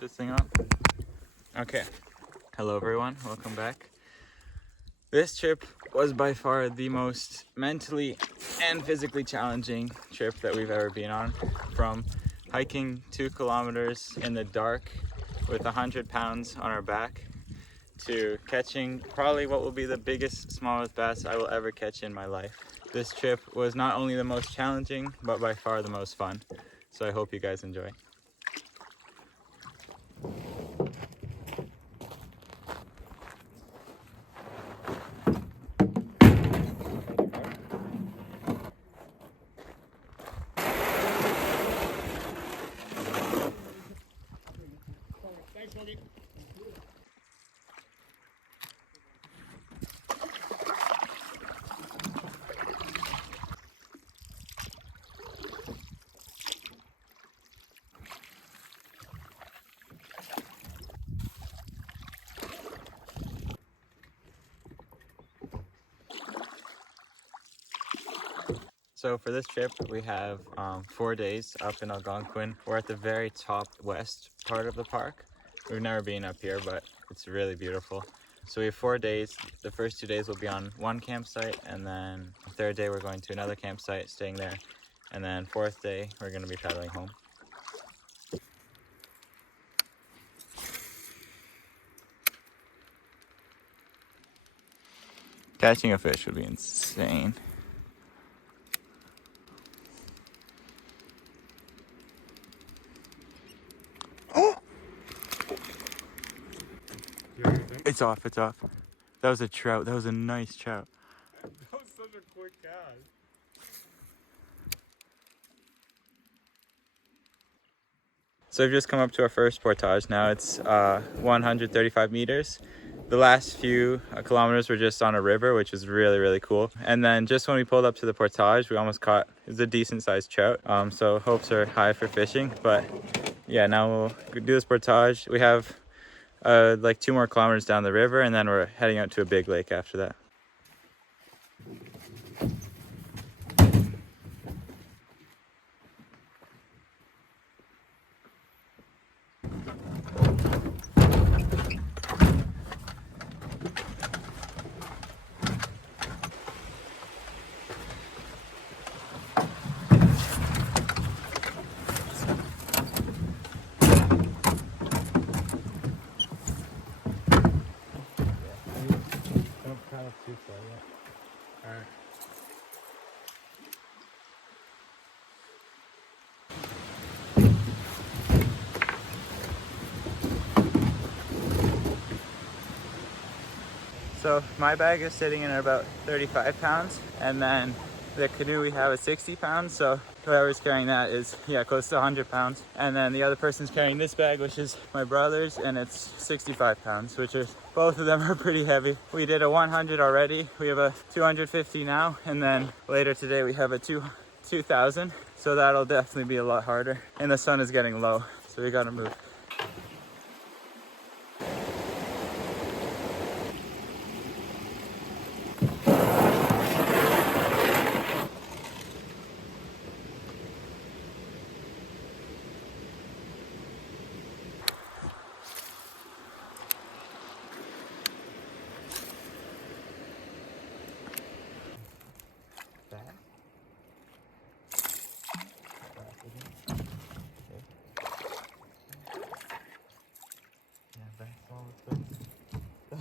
this thing on? Okay. Hello everyone, welcome back. This trip was by far the most mentally and physically challenging trip that we've ever been on. From hiking 2 kilometers in the dark with 100 pounds on our back to catching probably what will be the biggest smallmouth bass I will ever catch in my life. This trip was not only the most challenging, but by far the most fun. So I hope you guys enjoy. So for this trip, we have 4 days up in Algonquin. We're at the very top west part of the park. We've never been up here, but it's really beautiful. So we have 4 days. The first 2 days will be on one campsite, and then the third day we're going to another campsite, staying there. And then fourth day, we're gonna be paddling home. Catching a fish would be insane. It's off, it's off. That was a trout. That was a nice trout. That was such a quick cast. So we've just come up to our first portage now. It's 135 meters. The last few kilometers were just on a river, which is really, really cool. And then just when we pulled up to the portage, we almost caught, it was a decent sized trout. So hopes are high for fishing. But yeah, now we'll do this portage. We have like 2 more kilometers down the river, and then we're heading out to a big lake after that. Don't paddle too far yet. All right. So my bag is sitting in at about 35 pounds, and then the canoe we have is 60 pounds. So whoever's carrying that is, yeah, close to 100 pounds. And then the other person's carrying this bag, which is my brother's, and it's 65 pounds, which is, both of them are pretty heavy. We did a 100 already. We have a 250 now, and then later today we have a 2000. So that'll definitely be a lot harder. And the sun is getting low, so we gotta move.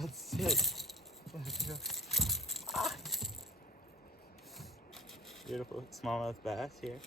That's it. Let's go. Ah. Beautiful smallmouth bass here.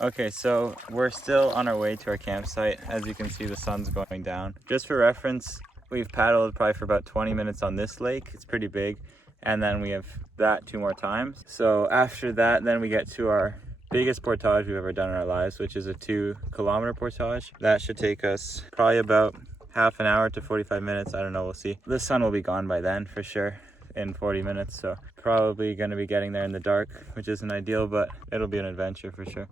Okay, so we're still on our way to our campsite. As you can see, the sun's going down. Just for reference, we've paddled probably for about 20 minutes on this lake. It's pretty big. And then we have that 2 more times. So after that, then we get to our biggest portage we've ever done in our lives, which is a 2 kilometer portage. That should take us probably about half an hour to 45 minutes. I don't know, we'll see. The sun will be gone by then for sure in 40 minutes. So probably gonna be getting there in the dark, which isn't ideal, but it'll be an adventure for sure.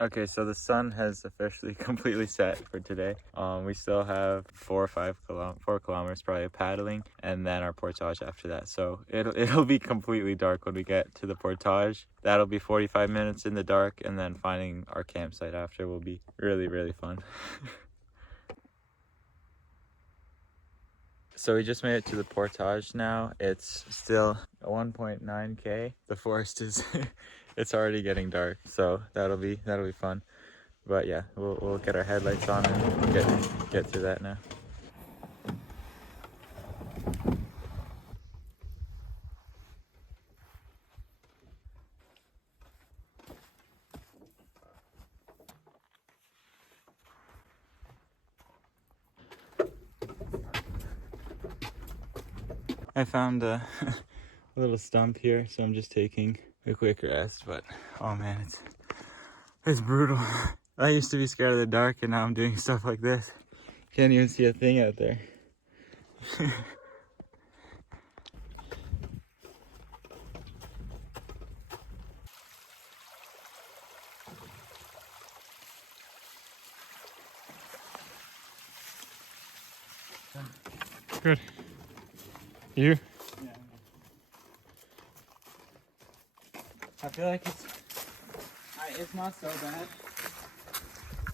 Okay, so the sun has officially completely set for today. We still have 4 kilometers probably of paddling, and then our portage after that. So it'll be completely dark when we get to the portage. That'll be 45 minutes in the dark, and then finding our campsite after will be really, really fun. So we just made it to the portage now. It's still 1.9K. The forest is it's already getting dark, so that'll be fun. But yeah, we'll get our headlights on and get through that now. I found a little stump here, so I'm just taking a quick rest. But oh man, it's brutal. I used to be scared of the dark, and now I'm doing stuff like this. Can't even see a thing out there. Good. You? Yeah. I feel like it's not so bad.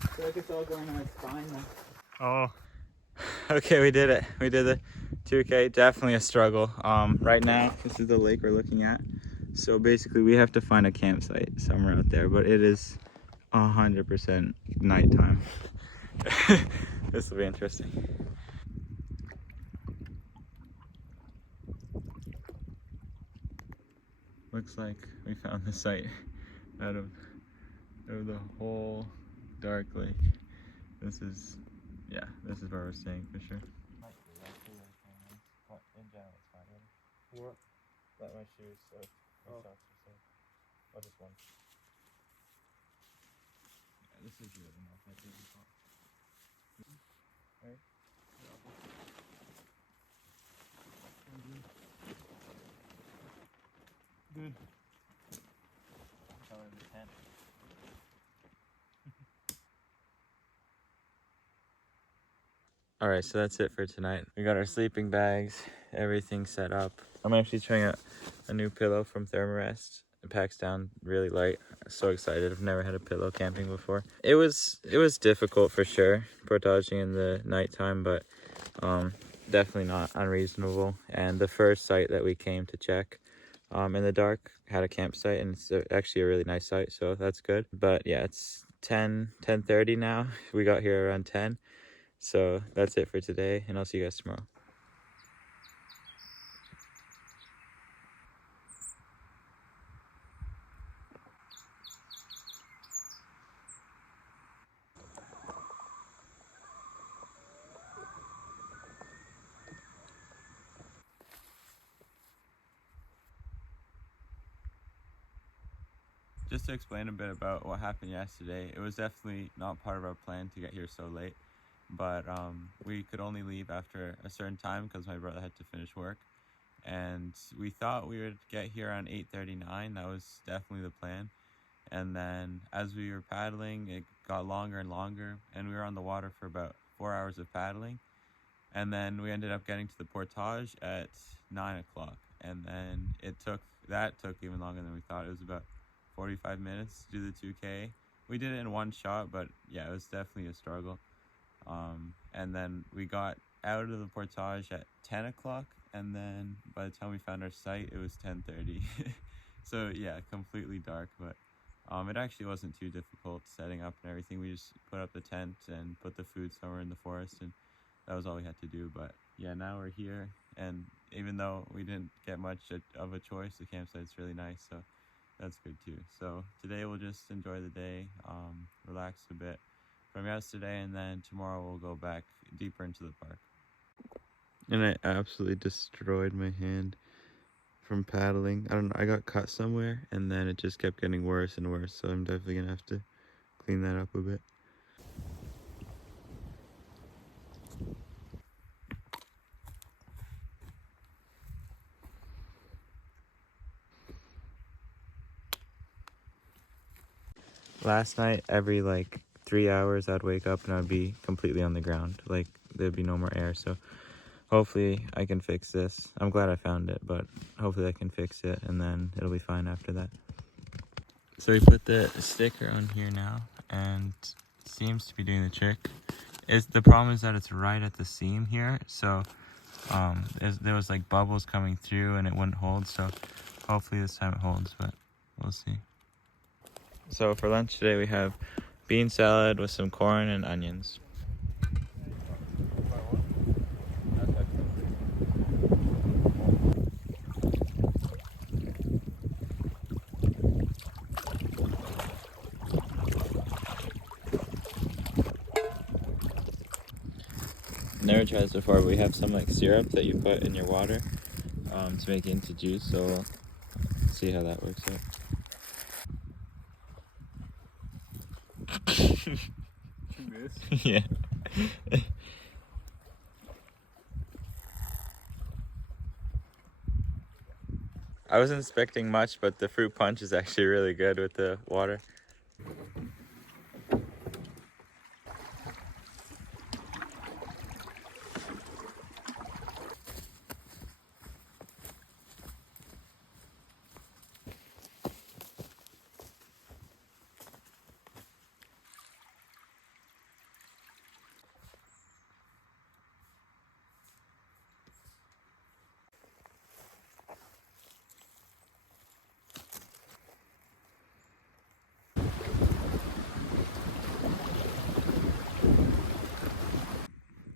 I feel like it's all going on my spine though. Oh. Okay, we did it. We did the 2K. Definitely a struggle. Right now, this is the lake we're looking at. So basically, we have to find a campsite somewhere out there, but it is 100% nighttime. This will be interesting. Looks like we found the site out of the whole dark lake. This is where we're staying for sure. But in general, it's fine. What? Let my shoes soak. Oh. Socks are soaked. Oh, just one. Yeah, this is really not that difficult. Right? Good. Color of the tent. All right, so that's it for tonight. We got our sleeping bags, everything set up. I'm actually trying out a new pillow from Thermarest. It packs down really light. I'm so excited. I've never had a pillow camping before. It was difficult for sure, portaging in the nighttime, but definitely not unreasonable. And the first site that we came to check in the dark had a campsite, and it's actually a really nice site, so that's good. But yeah, it's 10:30 now. We got here around 10. So that's it for today, and I'll see you guys tomorrow. Just to explain a bit about what happened yesterday, it was definitely not part of our plan to get here so late, but we could only leave after a certain time because my brother had to finish work, and we thought we would get here around 8:39. That was definitely the plan. And then as we were paddling, it got longer and longer, and we were on the water for about 4 hours of paddling. And then we ended up getting to the portage at 9 o'clock. And then that took even longer than we thought. It was about 45 minutes to do the 2K. We did it in one shot, but yeah, it was definitely a struggle. And then we got out of the portage at 10 o'clock. And then by the time we found our site, it was 10:30. So yeah, completely dark, but it actually wasn't too difficult setting up and everything. We just put up the tent and put the food somewhere in the forest, and that was all we had to do. But yeah, now we're here, and even though we didn't get much of a choice, the campsite's really nice, so that's good too. So today we'll just enjoy the day, relax a bit from yesterday, and then tomorrow we'll go back deeper into the park. And I absolutely destroyed my hand from paddling. I don't know, I got cut somewhere, and then it just kept getting worse and worse, so I'm definitely gonna have to clean that up a bit. last night, every like 3 hours, I'd wake up and I'd be completely on the ground. Like there'd be no more air. So hopefully I can fix this. I'm glad I found it, but hopefully I can fix it and then it'll be fine after that. So we put the sticker on here now and it seems to be doing the trick. The problem is that it's right at the seam here. So there was like bubbles coming through and it wouldn't hold. So hopefully this time it holds, but we'll see. So for lunch today we have bean salad with some corn and onions. Never tried this before, but we have some like syrup that you put in your water to make it into juice. So we'll see how that works out. Yeah. I wasn't expecting much, but the fruit punch is actually really good with the water.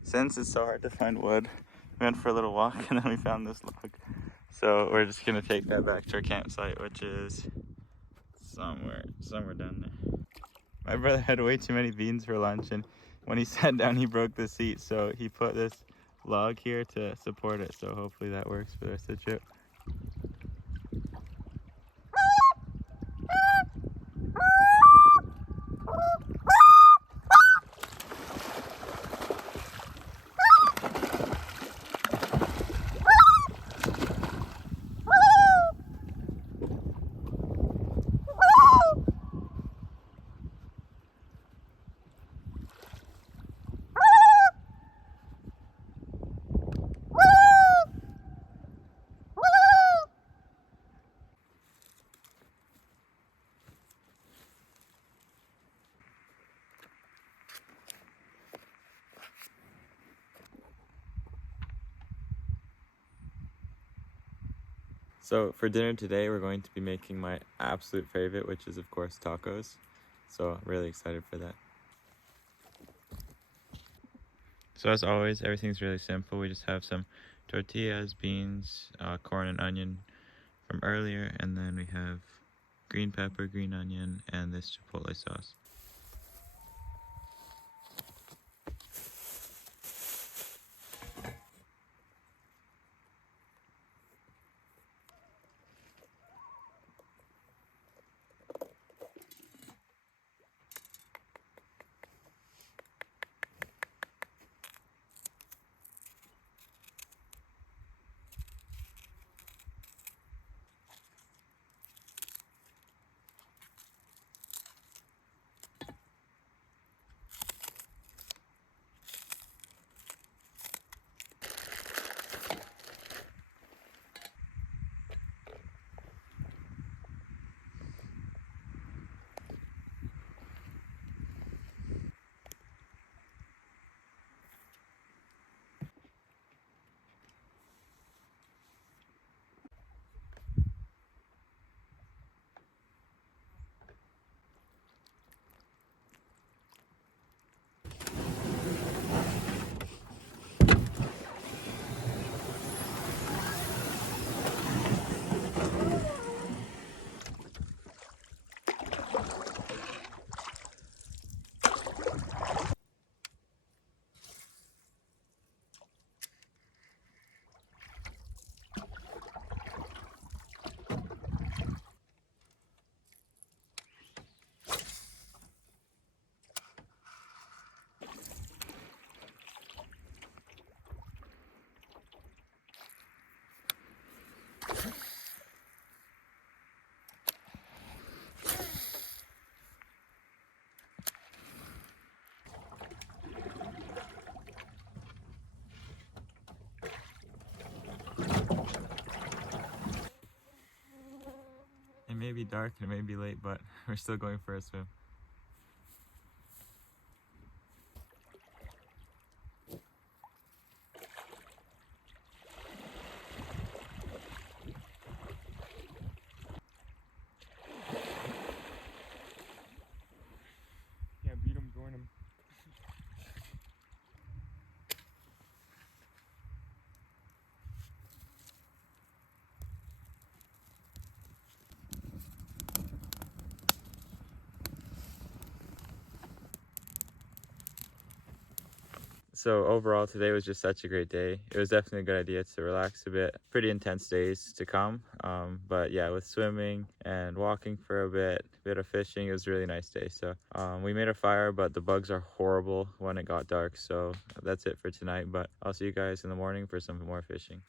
Since it's so hard to find wood, we went for a little walk and then we found this log. So we're just gonna take that back to our campsite, which is somewhere down there. My brother had way too many beans for lunch, and when he sat down he broke the seat, so he put this log here to support it. So hopefully that works for the rest of the trip. So for dinner today, we're going to be making my absolute favorite, which is of course tacos. So I'm really excited for that. So as always, everything's really simple. We just have some tortillas, beans, corn and onion from earlier, and then we have green pepper, green onion, and this chipotle sauce. may be dark and it may be late, but we're still going for a swim. Can't beat him, join him. So overall, today was just such a great day. It was definitely a good idea to relax a bit. Pretty intense days to come, but yeah, with swimming and walking for a bit of fishing, it was a really nice day. So we made a fire, but the bugs are horrible when it got dark. So that's it for tonight, but I'll see you guys in the morning for some more fishing.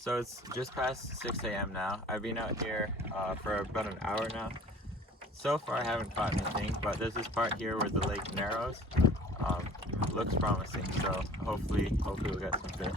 So it's just past 6 a.m. now. I've been out here for about an hour now. So far I haven't caught anything, but there's this part here where the lake narrows. Looks promising, so hopefully we'll get some fish.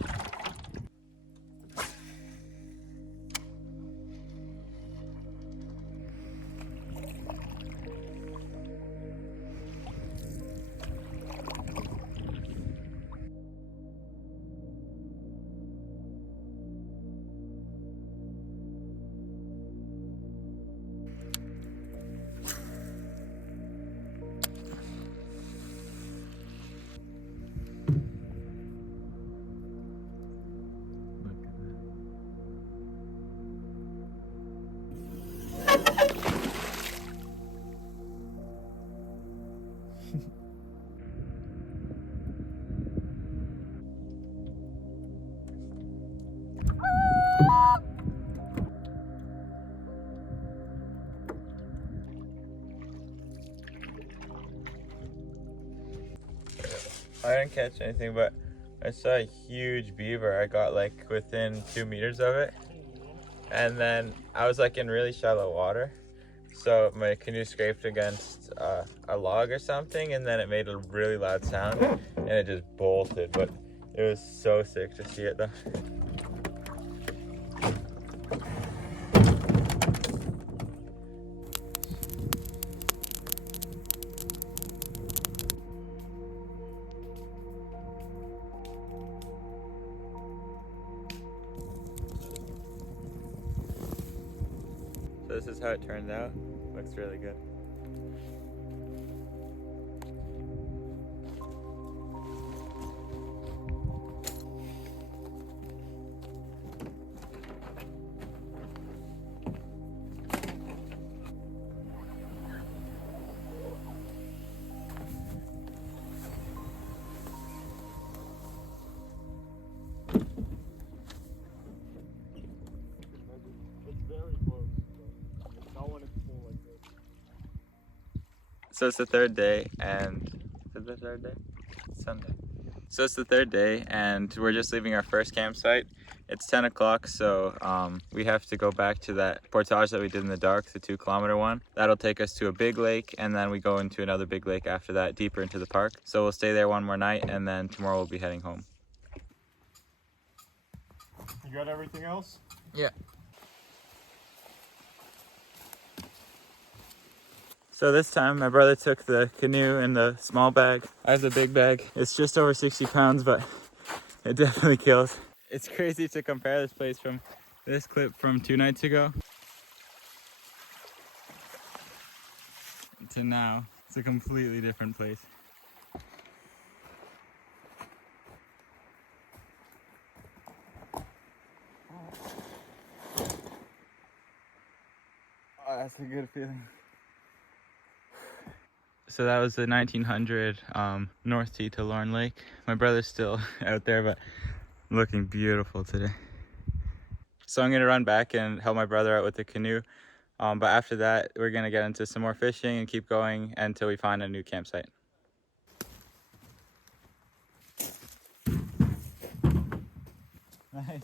I didn't catch anything, but I saw a huge beaver. I got like within 2 meters of it, and then I was like in really shallow water, so my canoe scraped against a log or something, and then it made a really loud sound and it just bolted. But it was so sick to see it though. So this is how it turned out. Looks really good. It's very close, but not when it's full like this. So it's the third day, and is it the third day? It's Sunday. So it's the third day, and we're just leaving our first campsite. It's 10 o'clock, so we have to go back to that portage that we did in the dark, the 2-kilometer one. That'll take us to a big lake, and then we go into another big lake after that, deeper into the park. So we'll stay there one more night, and then tomorrow we'll be heading home. You got everything else? Yeah. So this time my brother took the canoe and the small bag. I have the big bag. It's just over 60 pounds, but it definitely kills. It's crazy to compare this place from this clip from 2 nights ago to now. It's a completely different place. Oh, that's a good feeling. So that was the 1900 North Tee to Lorne Lake. My brother's still out there, but looking beautiful today. So I'm gonna run back and help my brother out with the canoe. But after that, we're gonna get into some more fishing and keep going until we find a new campsite. Nice.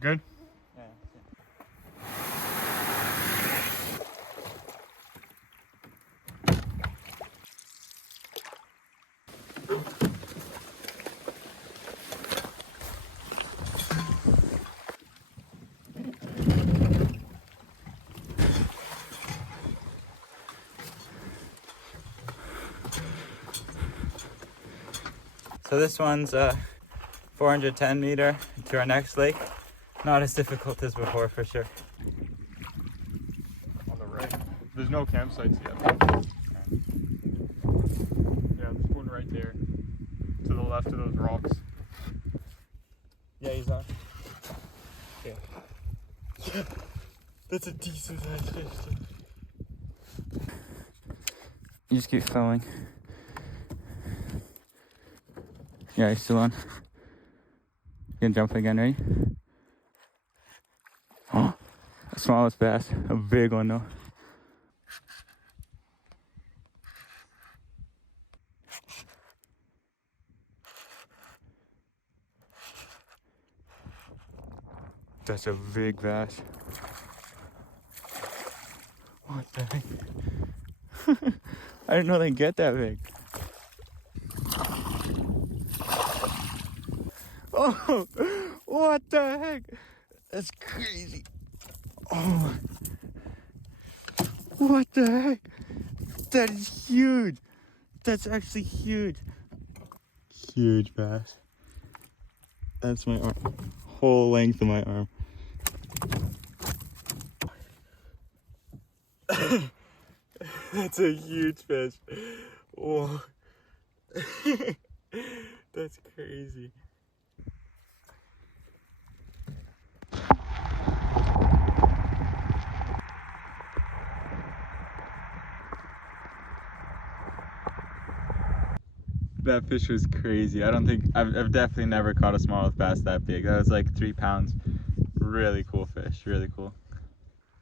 Good? Yeah. So this one's 410 meter to our next lake. Not as difficult as before for sure. On the right. There's no campsites yet. Yeah, there's one right there. To the left of those rocks. Yeah, he's on. Yeah. Yeah. That's a decent sized fish too. You just keep filming. Yeah, he's still on. You gonna jump again, ready? Oh, smallest bass. A big one though. That's a big bass. What the heck? I didn't know they get that big. Oh, what the heck? That's crazy. Oh, what the heck? That is huge. That's actually huge. Huge bass. That's my arm. Whole length of my arm. That's a huge fish. Whoa. That's crazy. That fish was crazy. I don't think I've definitely never caught a smallmouth bass that big. That was like 3 pounds. Really cool fish, really cool.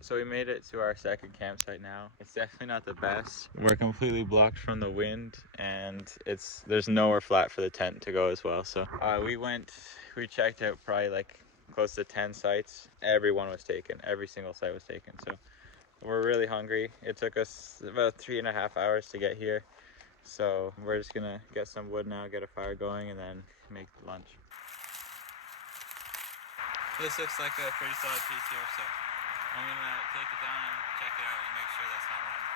So we made it to our second campsite now. It's definitely not the best. We're completely blocked from the wind, and there's nowhere flat for the tent to go as well. So we checked out probably like close to 10 sites. Every one was taken. Every single site was taken. So we're really hungry. It took us about 3.5 hours to get here. So we're just gonna get some wood now, get a fire going, and then make lunch. This looks like a pretty solid piece here, so I'm gonna take it down and check it out and make sure that's not rotten.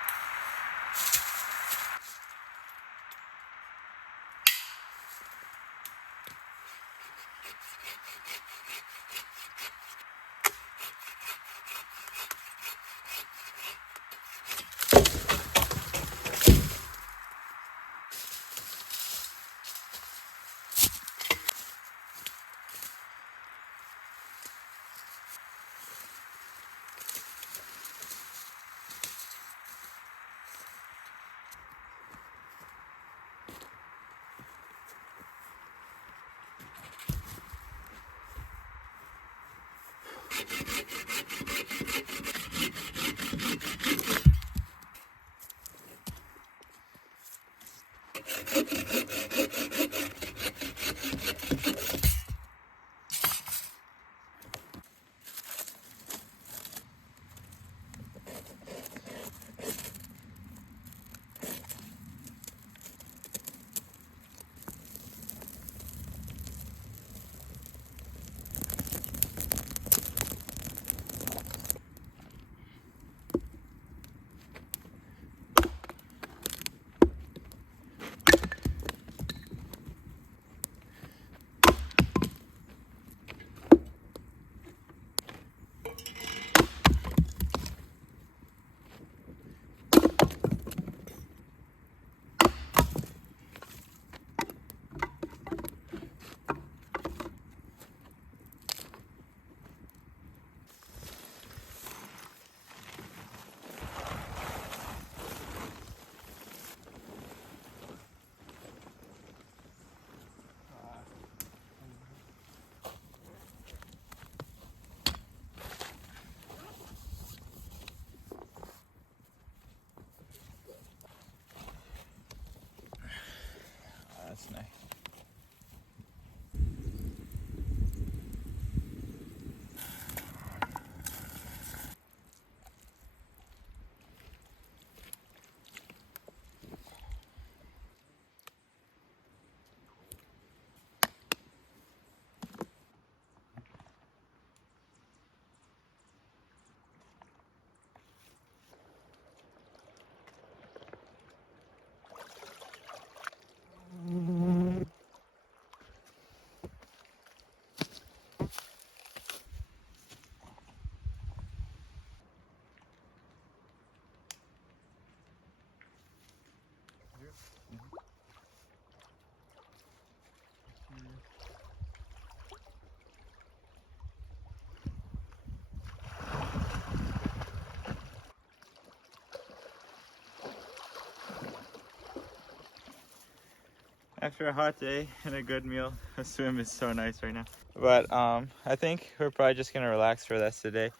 After a hot day and a good meal, a swim is so nice right now. But I think we're probably just gonna relax for the rest of the day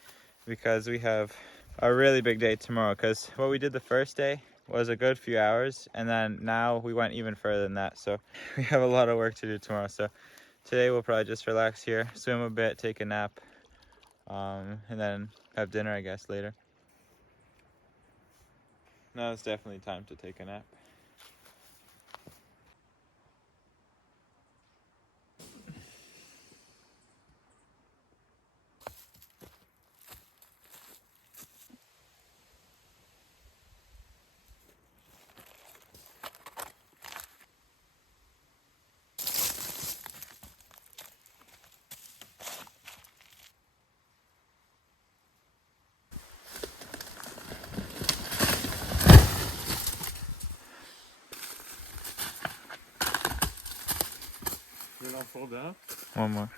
because we have a really big day tomorrow. Because what we did the first day was a good few hours, and then now we went even further than that. So we have a lot of work to do tomorrow. So today we'll probably just relax here, swim a bit, take a nap, and then have dinner, I guess, later. Now it's definitely time to take a nap. Did it all fall down? One more.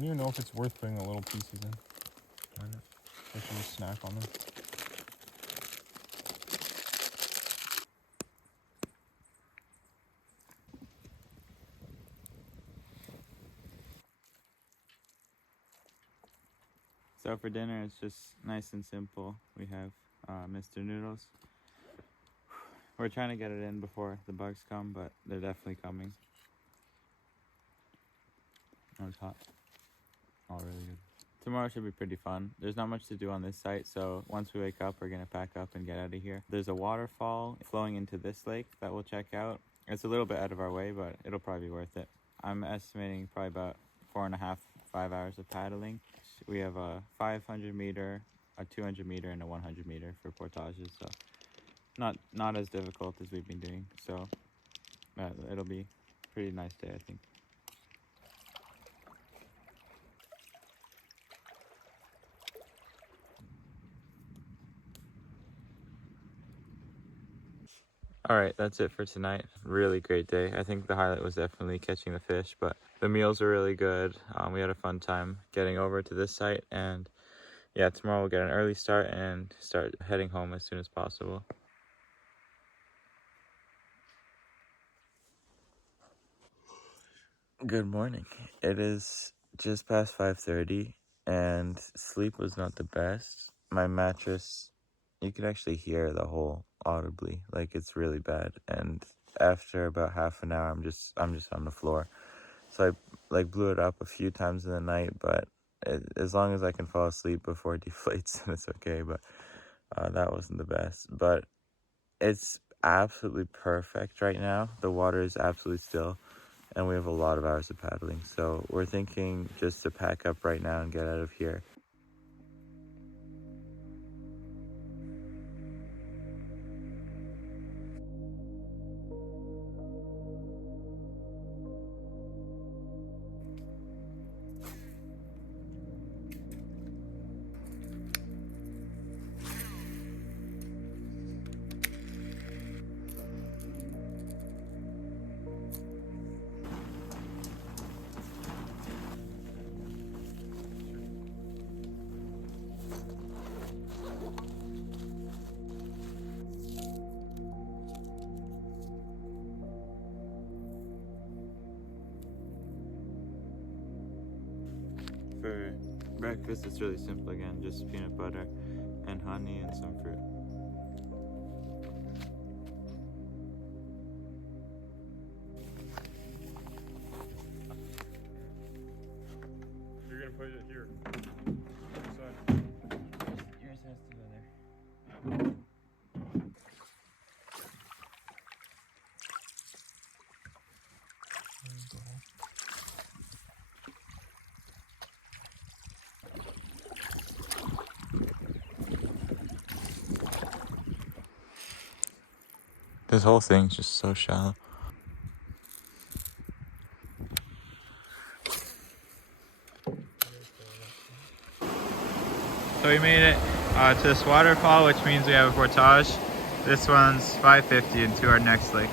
I don't even know if it's worth putting the little pieces in. Why not? I should just snack on them. So for dinner, it's just nice and simple. We have Mr. Noodles. We're trying to get it in before the bugs come, but they're definitely coming. Oh, it's hot. Oh, really good. Tomorrow should be pretty fun. There's not much to do on this site, so once we wake up, we're gonna pack up and get out of here. There's a waterfall flowing into this lake that we'll check out. It's a little bit out of our way, but it'll probably be worth it. I'm estimating probably about 4.5, 5 hours of paddling. We have a 500 meter, a 200 meter, and a 100 meter for portages, so not as difficult as we've been doing. So it'll be a pretty nice day, I think. All right, that's it for tonight. Really great day. I think the highlight was definitely catching the fish, but the meals were really good. We had a fun time getting over to this site, and yeah, tomorrow we'll get an early start and start heading home as soon as possible. Good morning. It is just past 5:30, and sleep was not the best. My mattress, you could actually hear the hole audibly, like it's really bad. And after about half an hour, I'm just on the floor. So I like blew it up a few times in the night, but as long as I can fall asleep before it deflates, then it's okay. But that wasn't the best. But it's absolutely perfect right now. The water is absolutely still, and we have a lot of hours of paddling. So we're thinking just to pack up right now and get out of here. For breakfast, it's really simple again, just peanut butter and honey and some fruit. You're gonna put it here. Inside. Yours has to go there. This whole thing's just so shallow. So we made it to this waterfall, which means we have a portage. This one's $5.50 into our next lake.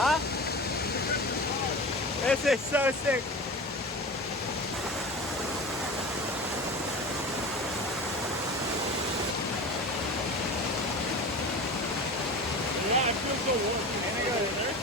Huh? This is so sick. Yeah, it feels so warm. Can I go in there?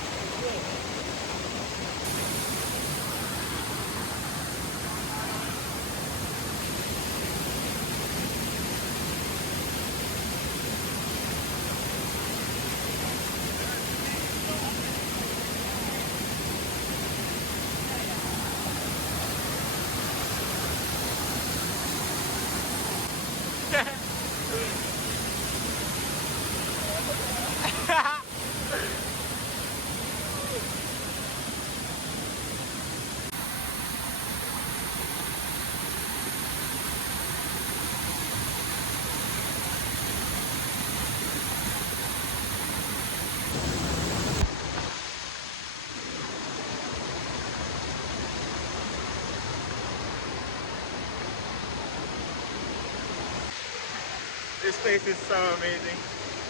This place is so amazing.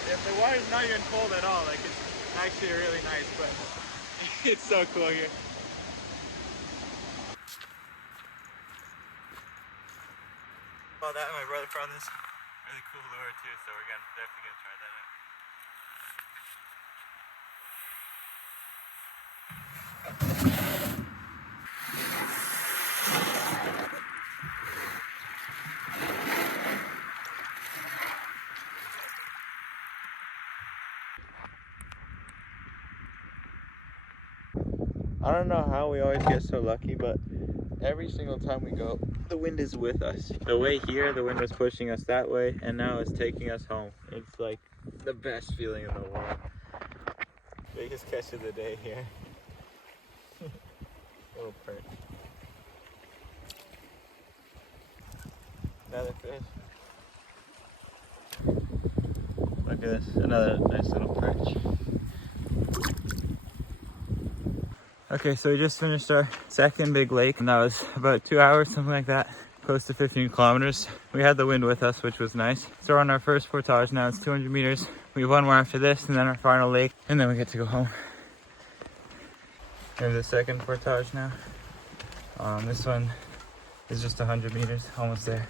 If the water's not even cold at all, like it's actually really nice, but it's so cool here. Well, that and my brother found this really cool lure too, so we're definitely gonna try that out. I don't know how we always get so lucky, but every single time we go, the wind is with us. The way here, the wind was pushing us that way, and now it's taking us home. It's like the best feeling in the world. Biggest catch of the day here. Little perch. Another fish. Look at this, another nice little perch. Okay, so we just finished our second big lake, and that was about 2 hours, something like that, close to 15 kilometers. We had the wind with us, which was nice. So we're on our first portage now. It's 200 meters. We have one more after this, and then our final lake, and then we get to go home. Here's the second portage now. This one is just 100 meters, almost there.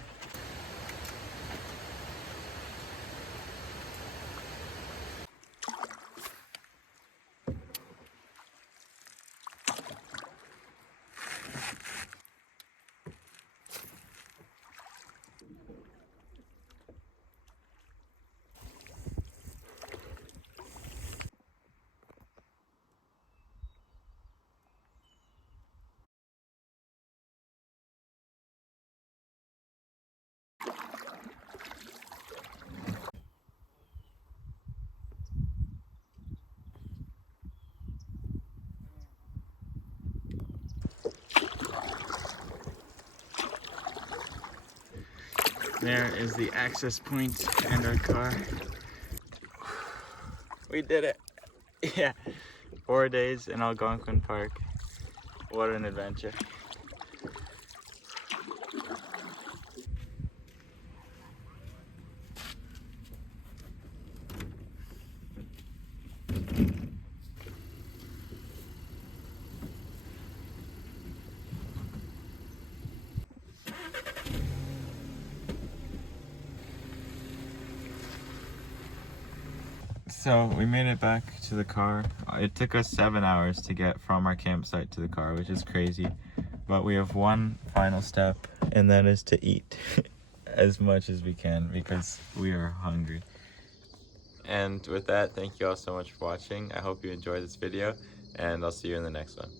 There is the access point and our car. We did it. Yeah, 4 days in Algonquin Park. What an adventure. So we made it back to the car. It took us 7 hours to get from our campsite to the car, which is crazy. But we have one final step, and that is to eat as much as we can because we are hungry. And with that, thank you all so much for watching. I hope you enjoyed this video, and I'll see you in the next one.